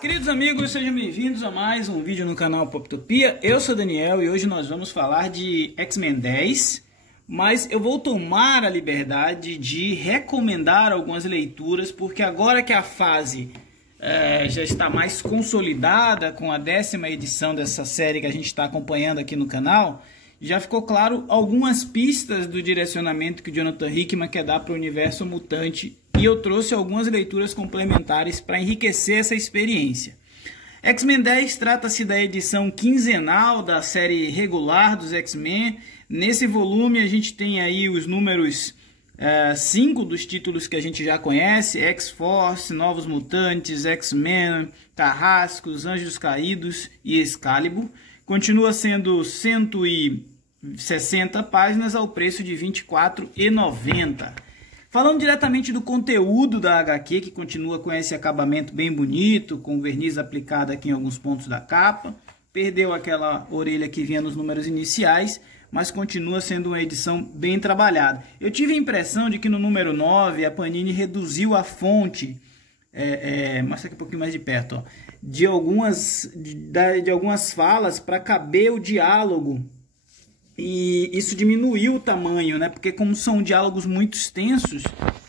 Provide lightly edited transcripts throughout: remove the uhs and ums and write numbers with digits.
Queridos amigos, sejam bem-vindos a mais um vídeo no canal Poptopia. Eu sou Daniel e hoje nós vamos falar de X-Men 10, mas eu vou tomar a liberdade de recomendar algumas leituras, porque agora que a fase já está mais consolidada com a 10ª edição dessa série que a gente está acompanhando aqui no canal, já ficou claro algumas pistas do direcionamento que o Jonathan Hickman quer dar para o universo mutante, e eu trouxe algumas leituras complementares para enriquecer essa experiência. X-Men 10 trata-se da edição quinzenal da série regular dos X-Men. Nesse volume a gente tem aí os números 5 dos títulos que a gente já conhece: X-Force, Novos Mutantes, X-Men, Carrascos, Anjos Caídos e Excalibur. Continua sendo 160 páginas ao preço de R$ 24,90. Falando diretamente do conteúdo da HQ, que continua com esse acabamento bem bonito, com verniz aplicado aqui em alguns pontos da capa. Perdeu aquela orelha que vinha nos números iniciais, mas continua sendo uma edição bem trabalhada. Eu tive a impressão de que no número 9 a Panini reduziu a fonte, mostra aqui um pouquinho mais de perto, ó, de algumas falas para caber o diálogo. E isso diminuiu o tamanho, né? Porque como são diálogos muito extensos,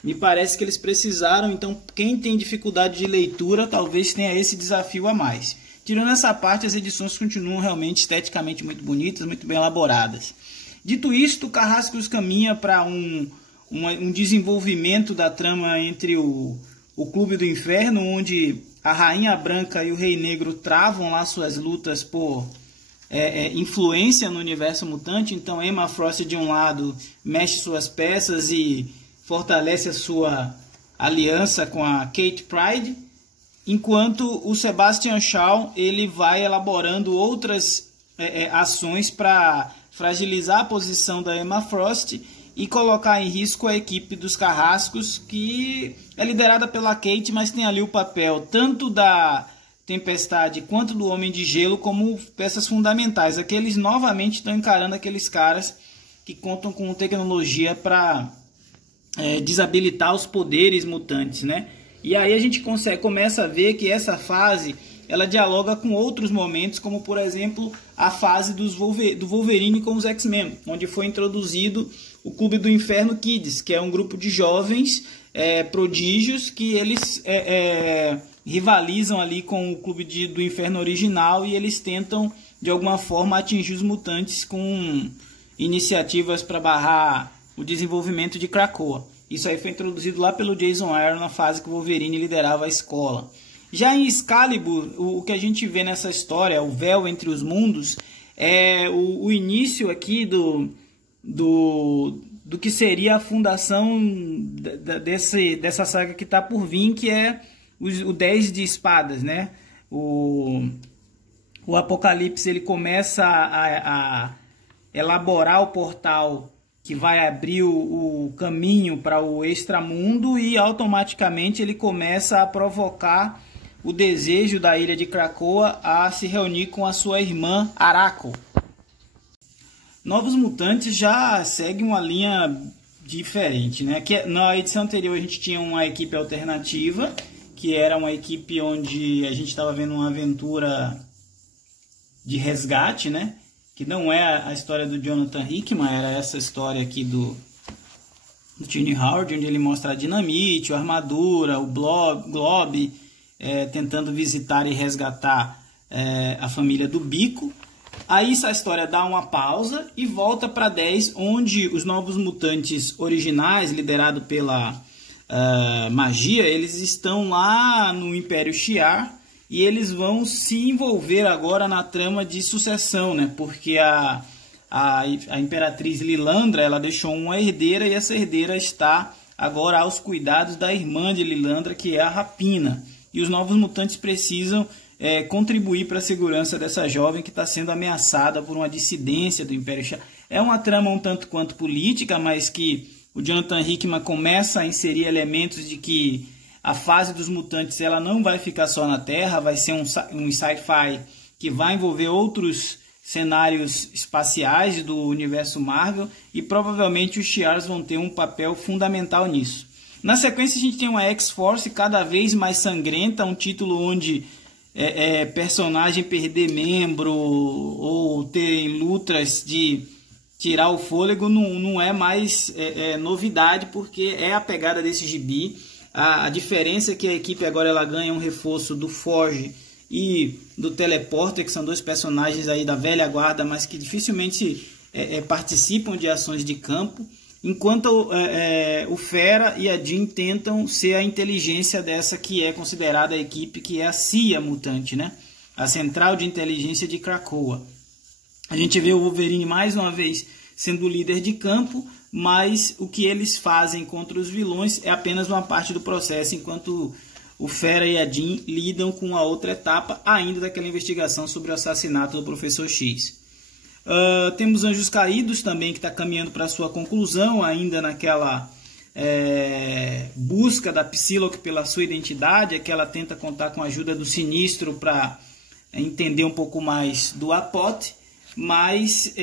me parece que eles precisaram. Então, quem tem dificuldade de leitura, talvez tenha esse desafio a mais. Tirando essa parte, as edições continuam realmente esteticamente muito bonitas, muito bem elaboradas. Dito isto, o Carrascos caminha para um desenvolvimento da trama entre o Clube do Inferno, onde a Rainha Branca e o Rei Negro travam lá suas lutas por influência no universo mutante. Então Emma Frost de um lado mexe suas peças e fortalece a sua aliança com a Kate Pryde, enquanto o Sebastian Shaw ele vai elaborando outras ações para fragilizar a posição da Emma Frost e colocar em risco a equipe dos Carrascos, que é liderada pela Kate, mas tem ali o papel tanto da Tempestade quanto do Homem de Gelo como peças fundamentais. Aqui eles novamente estão encarando aqueles caras que contam com tecnologia para desabilitar os poderes mutantes, né? E aí a gente começa a ver que essa fase ela dialoga com outros momentos, como por exemplo a fase do Wolverine com os X-Men, onde foi introduzido o Clube do Inferno Kids, que é um grupo de jovens prodígios que eles rivalizam ali com o Clube do Inferno original, e eles tentam de alguma forma atingir os mutantes com iniciativas para barrar o desenvolvimento de Krakoa. Isso aí foi introduzido lá pelo Jason Aaron na fase que o Wolverine liderava a escola. Já em Excalibur, o que a gente vê nessa história, o véu entre os mundos, é o início aqui do que seria a fundação dessa saga que está por vir, que é o 10 de espadas, né? O Apocalipse ele começa a elaborar o portal que vai abrir o caminho para o extramundo, e automaticamente ele começa a provocar o desejo da ilha de Krakoa a se reunir com a sua irmã Arakko. Novos Mutantes já segue uma linha diferente, né? Que na edição anterior a gente tinha uma equipe alternativa, que era uma equipe onde a gente estava vendo uma aventura de resgate, né? Que não é a história do Jonathan Hickman, era essa história aqui do Tiny Howard, onde ele mostra a Dinamite, a Armadura, o Glob, tentando visitar e resgatar a família do Bico. Aí essa história dá uma pausa e volta para 10, onde os Novos Mutantes originais, liderado pela Magia, eles estão lá no Império Shi'ar, e eles vão se envolver agora na trama de sucessão, né? Porque a Imperatriz Lilandra ela deixou uma herdeira, e essa herdeira está agora aos cuidados da irmã de Lilandra, que é a Rapina. E os Novos Mutantes precisam contribuir para a segurança dessa jovem que está sendo ameaçada por uma dissidência do Império Shi'ar. É uma trama um tanto quanto política, mas que o Jonathan Hickman começa a inserir elementos de que a fase dos mutantes ela não vai ficar só na Terra, vai ser um sci-fi que vai envolver outros cenários espaciais do universo Marvel, e provavelmente os Shi'ars vão ter um papel fundamental nisso. Na sequência a gente tem uma X-Force cada vez mais sangrenta, um título onde personagem perder membro ou ter lutas de tirar o fôlego não é mais novidade, porque é a pegada desse gibi. A diferença é que a equipe agora ela ganha um reforço do Forge e do Teleporter, que são dois personagens aí da velha guarda, mas que dificilmente participam de ações de campo, enquanto o Fera e a Jean tentam ser a inteligência dessa que é considerada a equipe, que é a CIA mutante, né? A Central de Inteligência de Krakoa. A gente vê o Wolverine mais uma vez sendo o líder de campo, mas o que eles fazem contra os vilões é apenas uma parte do processo, enquanto o Fera e a Jean lidam com a outra etapa ainda daquela investigação sobre o assassinato do Professor X. Temos Anjos Caídos também, que está caminhando para sua conclusão, ainda naquela busca da Psylocke pela sua identidade, é que ela tenta contar com a ajuda do Sinistro para entender um pouco mais do Apote, mas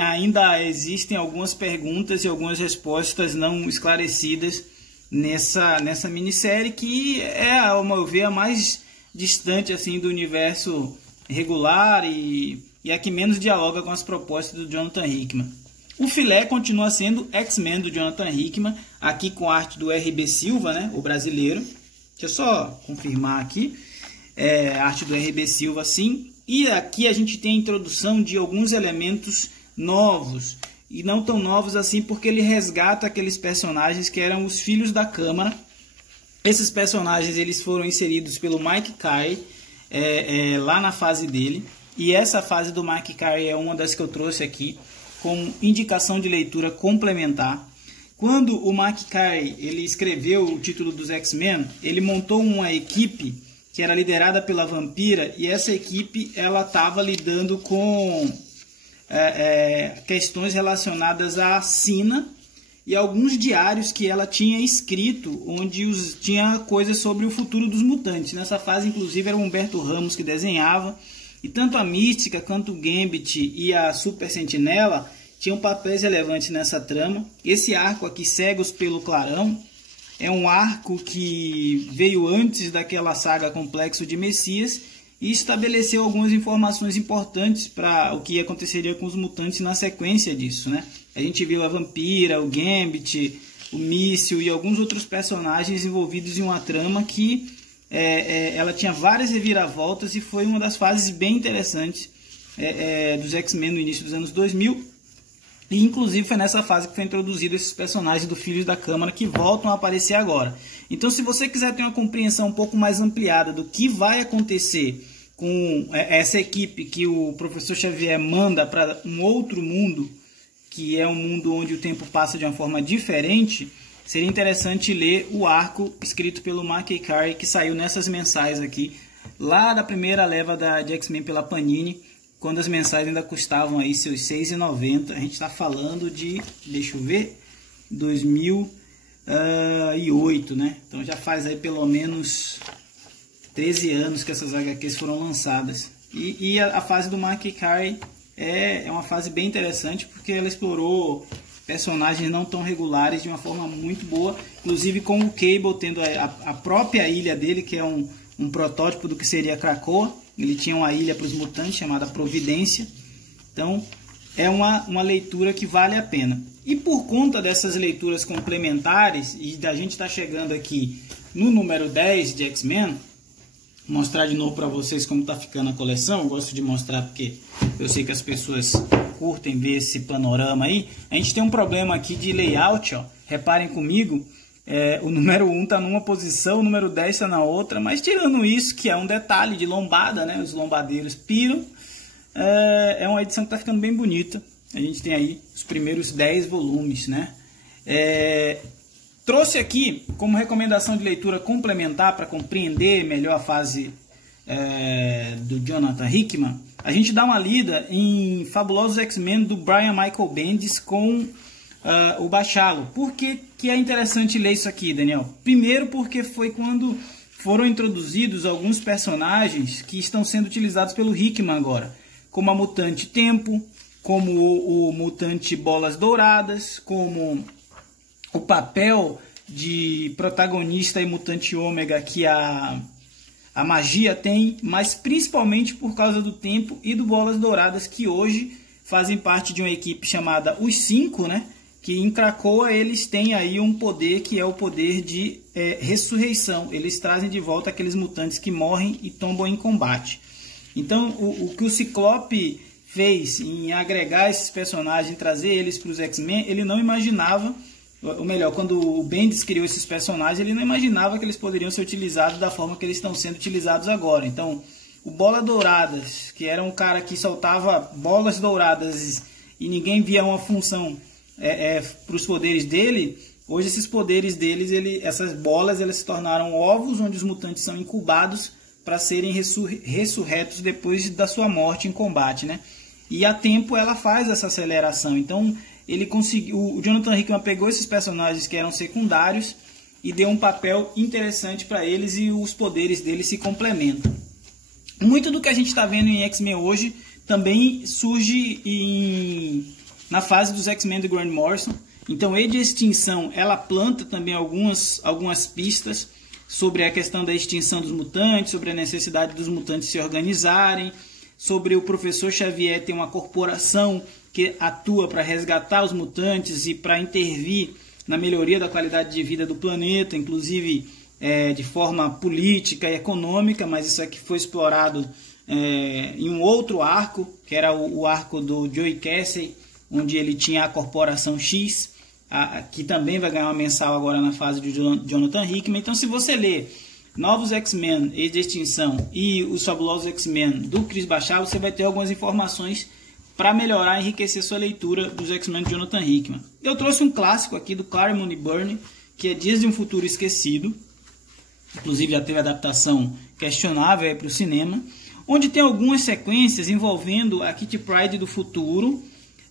ainda existem algumas perguntas e algumas respostas não esclarecidas nessa minissérie, que é, ao meu ver, a mais distante assim, do universo regular e a que menos dialoga com as propostas do Jonathan Hickman. O filé continua sendo X-Men do Jonathan Hickman, aqui com arte do R.B. Silva, né, o brasileiro. Deixa eu só confirmar aqui. Arte do R.B. Silva, sim. E aqui a gente tem a introdução de alguns elementos novos. E não tão novos assim, porque ele resgata aqueles personagens que eram os filhos da Câmara. Esses personagens eles foram inseridos pelo Mike Carey lá na fase dele. E essa fase do Mike Carey é uma das que eu trouxe aqui com indicação de leitura complementar. Quando o Mike Carey ele escreveu o título dos X-Men, ele montou uma equipe que era liderada pela Vampira, e essa equipe ela estava lidando com questões relacionadas à Sina e alguns diários que ela tinha escrito, onde tinha coisas sobre o futuro dos mutantes. Nessa fase, inclusive, era o Humberto Ramos que desenhava, e tanto a Mística quanto o Gambit e a Super Sentinela tinham papéis relevantes nessa trama. Esse arco aqui, Cegos pelo Clarão, é um arco que veio antes daquela saga Complexo de Messias e estabeleceu algumas informações importantes para o que aconteceria com os mutantes na sequência disso, né? A gente viu a Vampira, o Gambit, o Míssil e alguns outros personagens envolvidos em uma trama que ela tinha várias reviravoltas e foi uma das fases bem interessantes dos X-Men no início dos anos 2000. E inclusive foi nessa fase que foi introduzido esses personagens do Filhos da Câmara que voltam a aparecer agora. Então, se você quiser ter uma compreensão um pouco mais ampliada do que vai acontecer com essa equipe que o Professor Xavier manda para um outro mundo, que é um mundo onde o tempo passa de uma forma diferente, seria interessante ler o arco escrito pelo Mark Carey, que saiu nessas mensais aqui, lá da primeira leva de X-Men pela Panini, quando as mensais ainda custavam aí seus R$ 6,90. A gente está falando de, deixa eu ver, 2008, né? Então já faz aí pelo menos 13 anos que essas HQs foram lançadas. E a fase do Mark Carey é uma fase bem interessante, porque ela explorou personagens não tão regulares de uma forma muito boa, inclusive com o Cable tendo a própria ilha dele, que é um protótipo do que seria Krakoa. Ele tinha uma ilha para os mutantes chamada Providência. Então é uma leitura que vale a pena. E por conta dessas leituras complementares, e da gente estar chegando aqui no número 10 de X-Men, mostrar de novo para vocês como está ficando a coleção. Eu gosto de mostrar porque eu sei que as pessoas curtem ver esse panorama aí. A gente tem um problema aqui de layout, ó. Reparem comigo. O número 1 está numa posição, o número 10 está na outra, mas tirando isso, que é um detalhe de lombada, né? Os lombadeiros piram, é uma edição que está ficando bem bonita. A gente tem aí os primeiros 10 volumes, né? Trouxe aqui como recomendação de leitura complementar para compreender melhor a fase do Jonathan Hickman. A gente dá uma lida em Fabulosos X-Men do Brian Michael Bendis com o Bachalo. Por que é interessante ler isso aqui, Daniel? Primeiro porque foi quando foram introduzidos alguns personagens que estão sendo utilizados pelo Hickman agora, como a Mutante Tempo, como o Mutante Bolas Douradas, como o papel de protagonista e Mutante Ômega que a a magia tem, mas principalmente por causa do tempo e do Bolas Douradas, que hoje fazem parte de uma equipe chamada Os 5, né? Que em Krakoa eles têm aí um poder que é o poder de ressurreição. Eles trazem de volta aqueles mutantes que morrem e tombam em combate. Então o que o Ciclope fez em agregar esses personagens, trazer eles para os X-Men, ele não imaginava, ou melhor, quando o Bendis criou esses personagens, ele não imaginava que eles poderiam ser utilizados da forma que eles estão sendo utilizados agora. Então, o Bola Douradas, que era um cara que soltava bolas douradas e ninguém via uma função para os poderes dele, hoje esses poderes deles, essas bolas, elas se tornaram ovos onde os mutantes são incubados para serem ressurretos depois da sua morte em combate, né? E a tempo ela faz essa aceleração. Então ele conseguiu, o Jonathan Hickman pegou esses personagens que eram secundários e deu um papel interessante para eles, e os poderes deles se complementam. Muito do que a gente está vendo em X-Men hoje também surge na fase dos X-Men do Grant Morrison. Então, Age de Extinção, ela planta também algumas pistas sobre a questão da extinção dos mutantes, sobre a necessidade dos mutantes se organizarem, sobre o Professor Xavier ter uma corporação que atua para resgatar os mutantes e para intervir na melhoria da qualidade de vida do planeta, inclusive de forma política e econômica, mas isso aqui foi explorado em um outro arco, que era o arco do Joey Casey, onde ele tinha a Corporação X, que também vai ganhar uma mensal agora na fase de Jonathan Hickman. Então, se você ler Novos X-Men, Age de Extinção e Os Fabulosos X-Men do Chris Bachar, você vai ter algumas informações para melhorar e enriquecer sua leitura dos X-Men de Jonathan Hickman. Eu trouxe um clássico aqui do Claremont e Byrne, que é Dias de um Futuro Esquecido. Inclusive já teve adaptação questionável para o cinema, onde tem algumas sequências envolvendo a Kitty Pryde do futuro,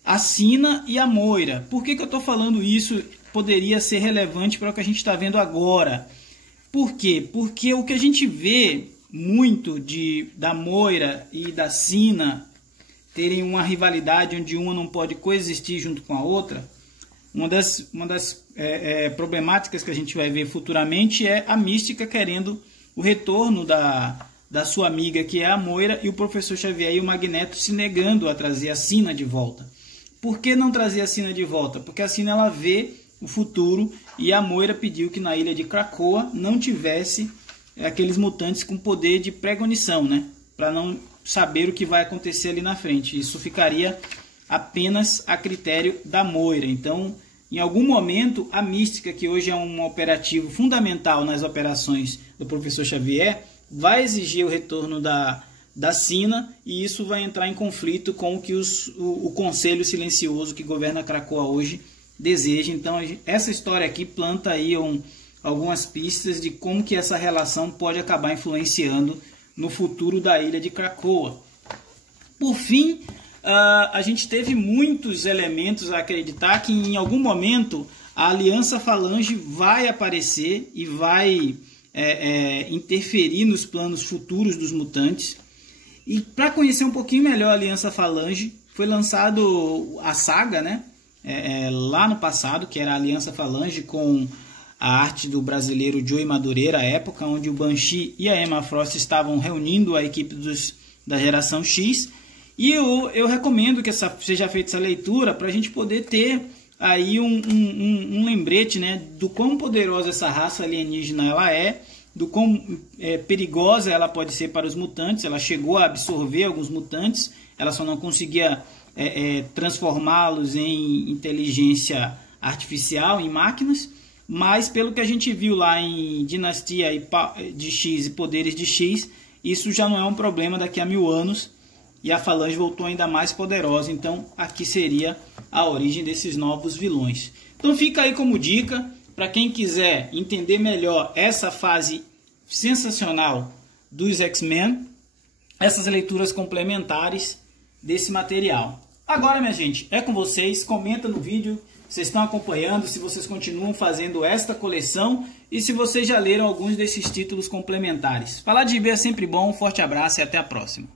a Sina e a Moira. Por que eu estou falando isso? Poderia ser relevante para o que a gente está vendo agora. Por quê? Porque o que a gente vê muito da Moira e da Sina terem uma rivalidade onde uma não pode coexistir junto com a outra, uma das problemáticas que a gente vai ver futuramente é a Mística querendo o retorno da sua amiga, que é a Moira, e o Professor Xavier e o Magneto se negando a trazer a Sina de volta. Por que não trazer a Sina de volta? Porque a Sina ela vê o futuro, e a Moira pediu que na ilha de Krakoa não tivesse aqueles mutantes com poder de precognição, né? Para não saber o que vai acontecer ali na frente. Isso ficaria apenas a critério da Moira. Então, em algum momento, a Mística, que hoje é um operativo fundamental nas operações do Professor Xavier, vai exigir o retorno da Sina, e isso vai entrar em conflito com o que o Conselho Silencioso que governa Krakoa hoje deseja. Então, essa história aqui planta aí algumas pistas de como que essa relação pode acabar influenciando no futuro da ilha de Krakoa. Por fim, a gente teve muitos elementos a acreditar que em algum momento a Aliança Falange vai aparecer e vai interferir nos planos futuros dos mutantes. E para conhecer um pouquinho melhor a Aliança Falange, foi lançado a saga, né? Lá no passado, que era a Aliança Falange, com a arte do brasileiro Joey Madureira, à época, onde o Banshee e a Emma Frost estavam reunindo a equipe da Geração X. E eu recomendo que seja feita essa leitura para a gente poder ter aí um lembrete, né, do quão poderosa essa raça alienígena ela é, do quão perigosa ela pode ser para os mutantes. Ela chegou a absorver alguns mutantes, ela só não conseguia transformá-los em inteligência artificial, em máquinas, mas pelo que a gente viu lá em Dinastia de X e Poderes de X, isso já não é um problema daqui a 1000 anos, e a Falange voltou ainda mais poderosa. Então aqui seria a origem desses novos vilões. Então fica aí como dica para quem quiser entender melhor essa fase sensacional dos X-Men, essas leituras complementares desse material. Agora, minha gente, é com vocês. Comenta no vídeo, vocês estão acompanhando, se vocês continuam fazendo esta coleção e se vocês já leram alguns desses títulos complementares. Falar de IB é sempre bom, um forte abraço e até a próxima.